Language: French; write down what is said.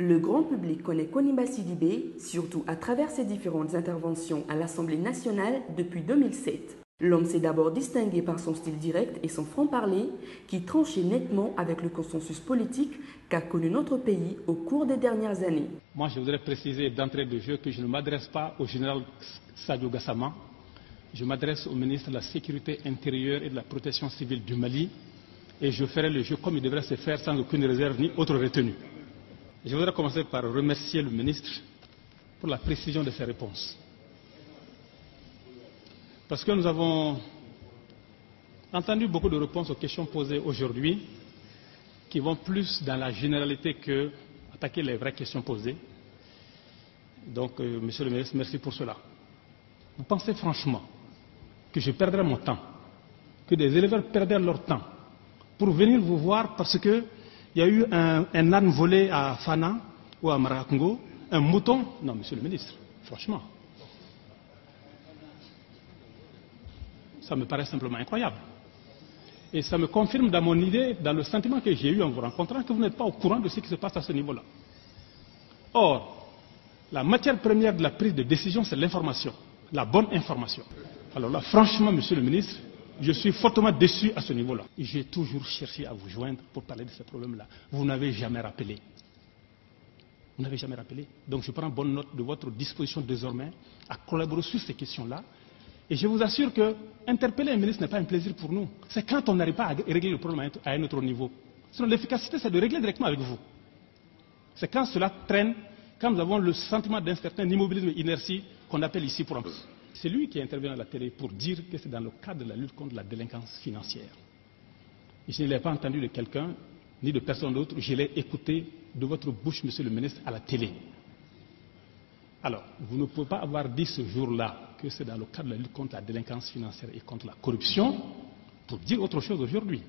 Le grand public connaît Koniba Sidibé, surtout à travers ses différentes interventions à l'Assemblée nationale depuis 2007. L'homme s'est d'abord distingué par son style direct et son franc-parler qui tranchait nettement avec le consensus politique qu'a connu notre pays au cours des dernières années. Moi, je voudrais préciser d'entrée de jeu que je ne m'adresse pas au général Sadio Gassama. Je m'adresse au ministre de la Sécurité intérieure et de la Protection civile du Mali et je ferai le jeu comme il devrait se faire sans aucune réserve ni autre retenue. Je voudrais commencer par remercier le ministre pour la précision de ses réponses. Parce que nous avons entendu beaucoup de réponses aux questions posées aujourd'hui qui vont plus dans la généralité que attaquer les vraies questions posées. Donc, monsieur le ministre, merci pour cela. Vous pensez franchement que je perdrais mon temps, que des éleveurs perdraient leur temps pour venir vous voir parce qu'il y a eu un âne volé à Fana ou à Maracongo, un mouton? Non, monsieur le ministre, franchement. Ça me paraît simplement incroyable. Et ça me confirme dans mon idée, dans le sentiment que j'ai eu en vous rencontrant, que vous n'êtes pas au courant de ce qui se passe à ce niveau-là. Or, la matière première de la prise de décision, c'est l'information, la bonne information. Alors là, franchement, monsieur le ministre, je suis fortement déçu à ce niveau-là. J'ai toujours cherché à vous joindre pour parler de ces problèmes-là. Vous n'avez jamais rappelé. Vous n'avez jamais rappelé. Donc je prends bonne note de votre disposition désormais à collaborer sur ces questions-là. Et je vous assure que interpeller un ministre n'est pas un plaisir pour nous. C'est quand on n'arrive pas à régler le problème à un autre niveau. Sinon, l'efficacité, c'est de régler directement avec vous. C'est quand cela traîne, quand nous avons le sentiment d'un certain immobilisme et inertie qu'on appelle ici pour un peu. C'est lui qui intervient à la télé pour dire que c'est dans le cadre de la lutte contre la délinquance financière. Et je ne l'ai pas entendu de quelqu'un, ni de personne d'autre. Je l'ai écouté de votre bouche, monsieur le ministre, à la télé. Alors, vous ne pouvez pas avoir dit ce jour-là que c'est dans le cadre de la lutte contre la délinquance financière et contre la corruption pour dire autre chose aujourd'hui.